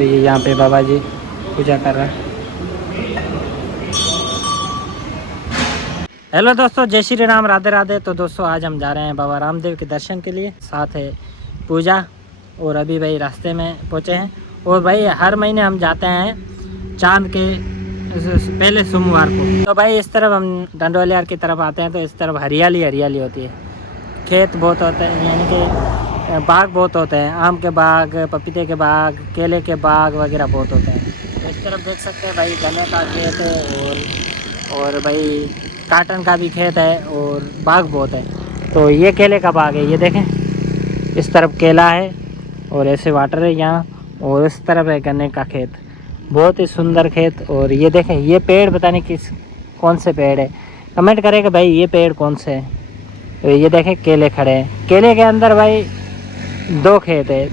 और ये यहाँ पे बाबा जी पूजा कर रहे हैं। हेलो दोस्तों, जय श्री राम, राधे राधे। तो दोस्तों आज हम जा रहे हैं बाबा रामदेव के दर्शन के लिए, साथ है पूजा। और अभी भाई रास्ते में पहुँचे हैं। और भाई हर महीने हम जाते हैं चांद के पहले सोमवार को। तो भाई इस तरफ हम डंडोलियार की तरफ आते हैं तो इस तरफ हरियाली हरियाली होती है, खेत बहुत होते हैं, यानी कि बाग बहुत होते हैं, आम के बाग, पपीते के बाग, केले के बाग वगैरह बहुत होते हैं। तो इस तरफ देख सकते हैं भाई गन्ने का खेत है और भाई काटन का भी खेत है और बाग बहुत है। तो ये केले का बाग है, ये देखें, इस तरफ केला है और ऐसे वाटर है यहाँ, और इस तरफ है गन्ने का खेत, बहुत ही सुंदर खेत। और ये देखें, ये पेड़ पता नहीं कौन से पेड़ है, कमेंट करें भाई ये पेड़ कौन से है। तो ये देखें केले खड़े हैं, केले के अंदर भाई 2 खेत है,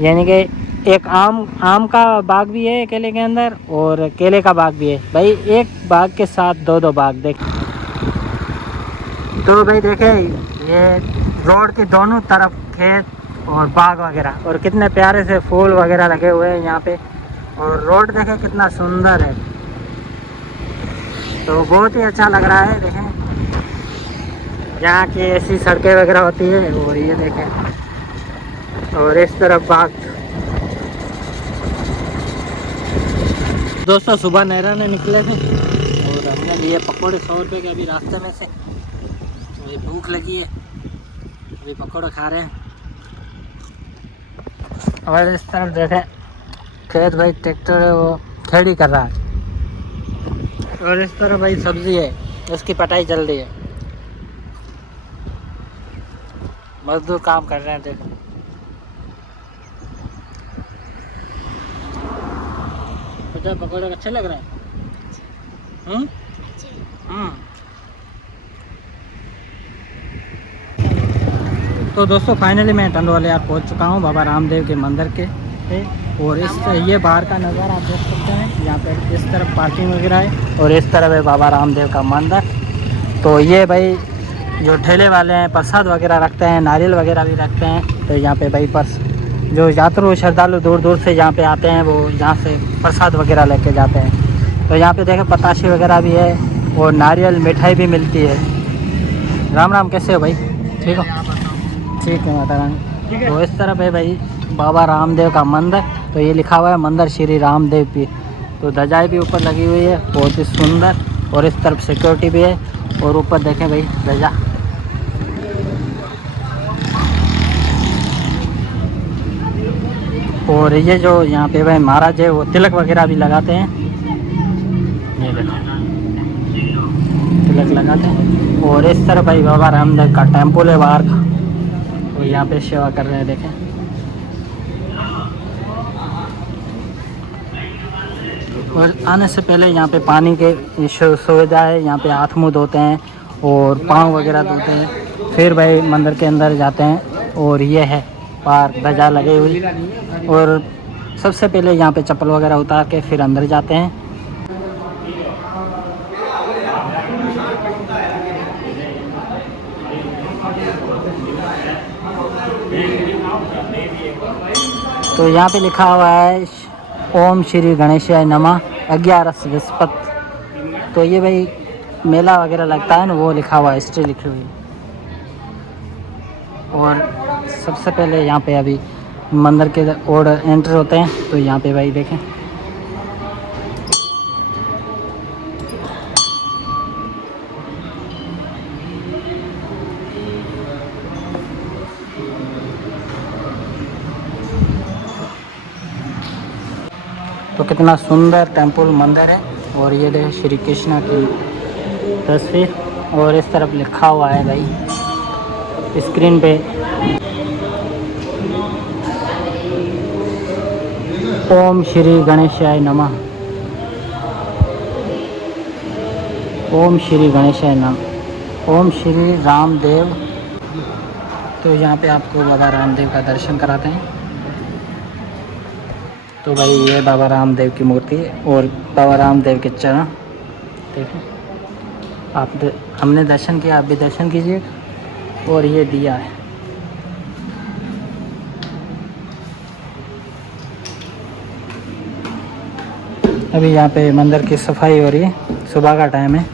यानी कि एक आम का बाग भी है केले के अंदर और केले का बाग भी है। भाई एक बाग के साथ 2 बाग देख। तो भाई देखें, ये रोड के दोनों तरफ खेत और बाग वगैरह, और कितने प्यारे से फूल वगैरह लगे हुए हैं यहाँ पे। और रोड देखें कितना सुंदर है, तो बहुत ही अच्छा लग रहा है। देखें यहाँ की ऐसी सड़कें वगैरह होती है, और ये देखें, और इस तरफ बाग। दोस्तों सुबह नहराने निकले थे और हमने लिए पकौड़े 100 रुपये के अभी रास्ते में से। मुझे भूख लगी है, अभी पकौड़े खा रहे हैं। और इस तरफ देखें खेत, भाई ट्रैक्टर है वो खेड़ी कर रहा है। और इस तरफ भाई सब्जी है, उसकी पटाई चल रही है, मजदूर काम कर रहे हैं। देखो तो पकौड़े अच्छे लग रहे हैं। तो दोस्तों फाइनली मैं डंडोलियार पहुंच चुका हूं बाबा रामदेव के मंदिर के। और ये बाहर का नज़ारा आप देख सकते हैं, यहाँ पे इस तरफ पार्किंग वगैरह है और इस तरफ है बाबा रामदेव का मंदिर। तो ये भाई जो ठेले वाले हैं प्रसाद वगैरह रखते हैं, नारियल वगैरह भी रखते हैं। तो यहाँ पे भाई जो यात्रु श्रद्धालु दूर दूर से यहाँ पे आते हैं, वो यहाँ से प्रसाद वगैरह लेके जाते हैं। तो यहाँ पे देखें पताशे वगैरह भी है और नारियल मिठाई भी मिलती है। राम राम, कैसे हो भाई? ठीक हो? ठीक है माता रानी। तो इस तरफ है भाई बाबा रामदेव का मंदिर। तो ये लिखा हुआ है मंदिर श्री रामदेव पी। तो ध्वजाएँ भी ऊपर लगी हुई है, बहुत ही सुंदर। और इस तरफ सिक्योरिटी भी है, और ऊपर देखें भाई ध्वजा। और ये जो यहाँ पे भाई महाराज है वो तिलक वगैरह भी लगाते हैं, ये देखो तिलक लगाते हैं। और इस तरफ भाई बाबा रामदेव का टेम्पल है बाहर का, तो यहाँ पे सेवा कर रहे हैं। देखें और आने से पहले यहाँ पे पानी के सुविधा है, यहाँ पे हाथ मुँह धोते हैं और पाँव वगैरह धोते हैं, फिर भाई मंदिर के अंदर जाते हैं। और ये है पार ध्वजा लगी हुई, और सबसे पहले यहाँ पे चप्पल वगैरह उतार के फिर अंदर जाते हैं। तो यहाँ पे लिखा हुआ है ओम श्री गणेशाय नमः 11 विस्पत। तो ये भाई मेला वगैरह लगता है ना, वो लिखा हुआ है, हिस्ट्री लिखी हुई। और सबसे पहले यहाँ पे अभी मंदिर के ओर एंटर होते हैं। तो यहाँ पे भाई देखें तो कितना सुंदर टेम्पल मंदिर है। और ये देखें श्री कृष्ण की तस्वीर, और इस तरफ लिखा हुआ है भाई स्क्रीन पे ओम श्री गणेशाय नमः, ओम श्री गणेशाय नमः, ओम श्री रामदेव। तो यहाँ पे आपको बाबा रामदेव का दर्शन कराते हैं। तो भाई ये बाबा रामदेव की मूर्ति है और बाबा रामदेव के चरण देखें आप। हमने दर्शन किया, आप भी दर्शन कीजिए। और ये दिया है, अभी यहाँ पे मंदिर की सफाई हो रही है, सुबह का टाइम है।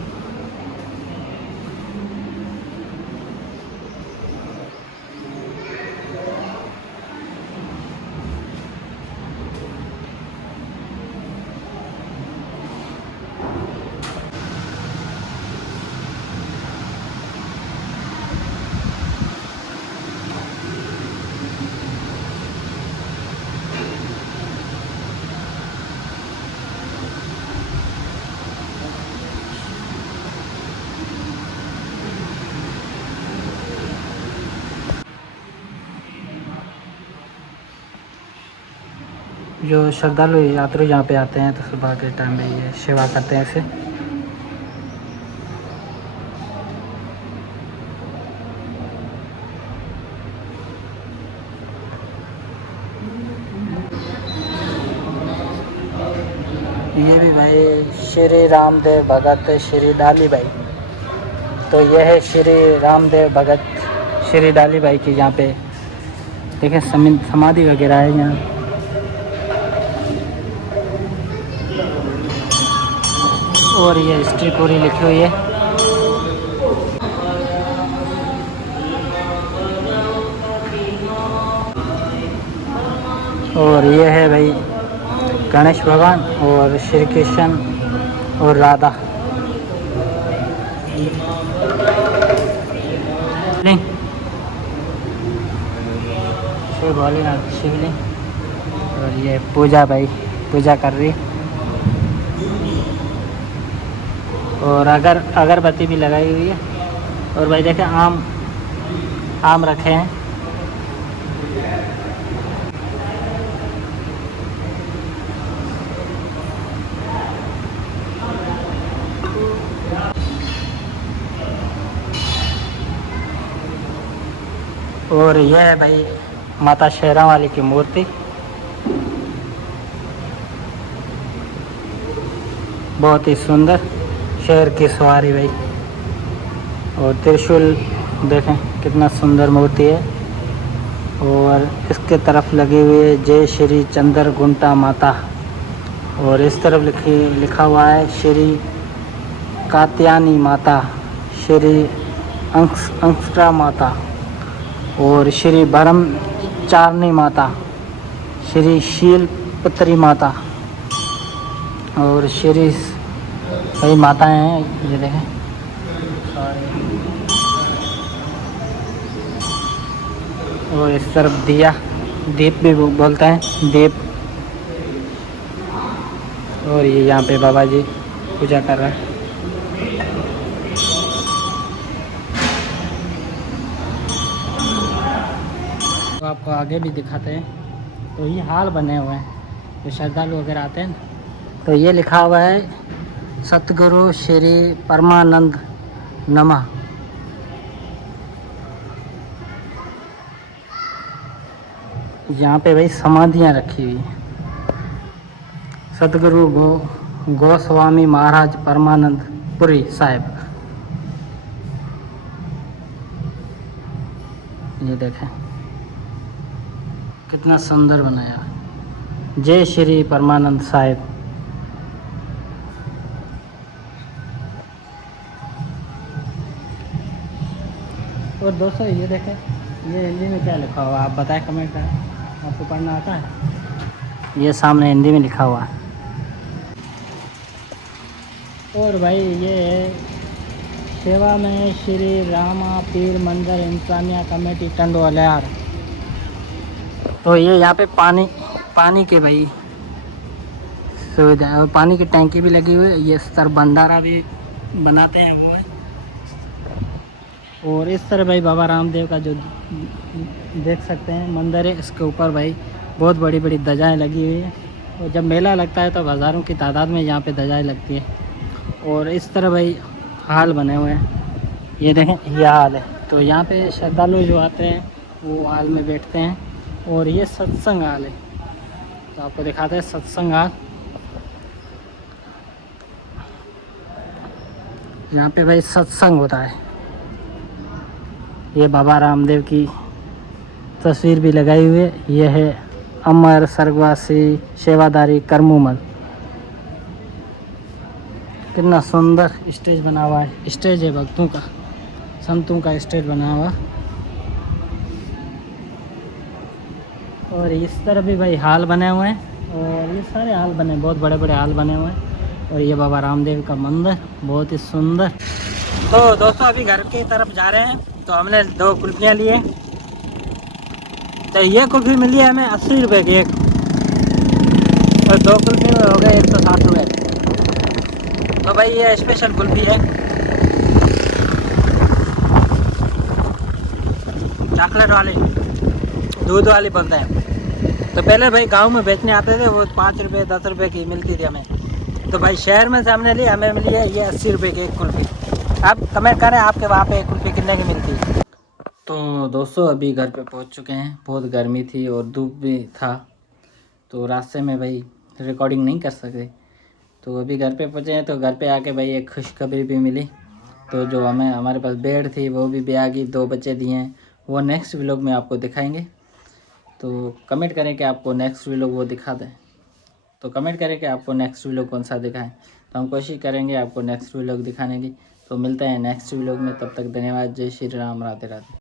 जो श्रद्धालु यात्री यहाँ पे आते हैं तो सुबह के टाइम में ये सेवा करते हैं इसे। ये भी भाई श्री रामदेव भगत श्री डाली भाई, तो यह है श्री रामदेव भगत श्री डाली भाई की यहाँ पे देखें समाधि वगैरह है यहाँ। और ये हिस्ट्री पूरी लिखी हुई है। और ये है भाई गणेश भगवान और श्री कृष्ण और राधा। शिव भोलेनाथ शिवलिंग। और ये पूजा भाई पूजा कर रही है। और अगरबत्ती भी लगाई हुई है। और भाई देखें आम रखे हैं। और यह है भाई माता शेरा वाली की मूर्ति, बहुत ही सुंदर शेर की सवारी भाई। और त्रिशूल देखें कितना सुंदर मूर्ति है। और इसके तरफ लगी हुई है जय श्री चंद्र गुंटा माता। और इस तरफ लिखा हुआ है श्री कात्यानी माता, श्री अंशरा माता और श्री ब्रह्मचारिणी माता, श्री शीलपुत्री माता और श्री कई माताएं हैं ये देखें। और इस तरफ दीप भी बोलते हैं दीप। और ये यहाँ पे बाबा जी पूजा कर रहे हैं। तो आपको आगे भी दिखाते हैं। तो ये हाल बने हुए हैं, तो श्रद्धालु वगैरह आते हैं ना, तो ये लिखा हुआ है सतगुरु श्री परमानंद नमः। यहाँ पे भाई समाधियाँ रखी हुई हैं। सतगुरु गोस्वामी महाराज परमानंद पुरी साहिब। ये देखें कितना सुंदर बनाया। जय श्री परमानंद साहिब। और दोस्तों ये देखें, ये हिंदी में क्या लिखा हुआ आप बताएं कमेंट करें, आपको पढ़ना आता है? ये सामने हिंदी में लिखा हुआ है। और भाई ये सेवा में श्री रामा पीर मंदिर इंसानिया कमेटी टंडवालियार। तो ये यहाँ पे पानी के भाई सुविधा है। और पानी की टैंकी भी लगी हुई है। ये सर भंडारा भी बनाते हैं वो है। और इस तरह भाई बाबा रामदेव का जो देख सकते हैं मंदिर है, इसके ऊपर भाई बहुत बड़ी बड़ी ध्वजाएँ लगी हुई है। और जब मेला लगता है तो हज़ारों की तादाद में यहाँ पे ध्वजाएँ लगती है। और इस तरह भाई हाल बने हुए हैं, ये देखें ये हाल है। तो यहाँ पे श्रद्धालु जो आते हैं वो हाल में बैठते हैं। और ये सत्संग हाल है, तो आपको दिखाते हैं सत्संग हाल। यहाँ पे भाई सत्संग होता है। ये बाबा रामदेव की तस्वीर भी लगाई हुई है। यह है अमर स्वर्गवासी सेवादारी कर्मूमल। कितना सुंदर स्टेज बना हुआ है। स्टेज है भक्तों का, संतों का स्टेज बना हुआ। और इस तरह भी भाई हाल बने हुए हैं, और ये सारे हाल बने, बहुत बड़े बड़े हाल बने हुए हैं। और ये बाबा रामदेव का मंदिर बहुत ही सुंदर। तो दोस्तों अभी घर की तरफ जा रहे हैं, तो हमने 2 कुल्फियाँ लिए। तो ये कुल्फी मिली है हमें 80 रुपये की एक, और 2 कुल्फी में हो गए 160 रुपये। तो भाई ये स्पेशल कुल्फी है, चॉकलेट वाली, दूध वाली बोलते हैं। तो पहले भाई गांव में बेचने आते थे, वो 5 रुपये 10 रुपये की मिलती थी हमें। तो भाई शहर में से हमने ली, हमें मिली है ये 80 रुपये की एक कुल्फी। आप कमेंट करें आपके वहाँ पे एक कुल्फी कितने की मिलती है। तो दोस्तों अभी घर पे पहुँच चुके हैं, बहुत गर्मी थी और धूप भी था, तो रास्ते में भाई रिकॉर्डिंग नहीं कर सकते। तो अभी घर पे पहुँचे हैं, तो घर पे आके भाई एक खुशखबरी भी मिली। तो जो हमारे पास बेड थी वो भी ब्याह की, 2 बच्चे दिए हैं, वो नेक्स्ट व्लॉग में आपको दिखाएंगे। तो कमेंट करें कि आपको नेक्स्ट व्लॉग वो दिखा दें। तो कमेंट करें कि आपको नेक्स्ट व्लॉग कौन सा दिखाएं, तो हम कोशिश करेंगे आपको नेक्स्ट व्लॉग दिखाने की। तो मिलते हैं नेक्स्ट व्लॉग में, तब तक धन्यवाद। जय श्री राम, राधे राधे।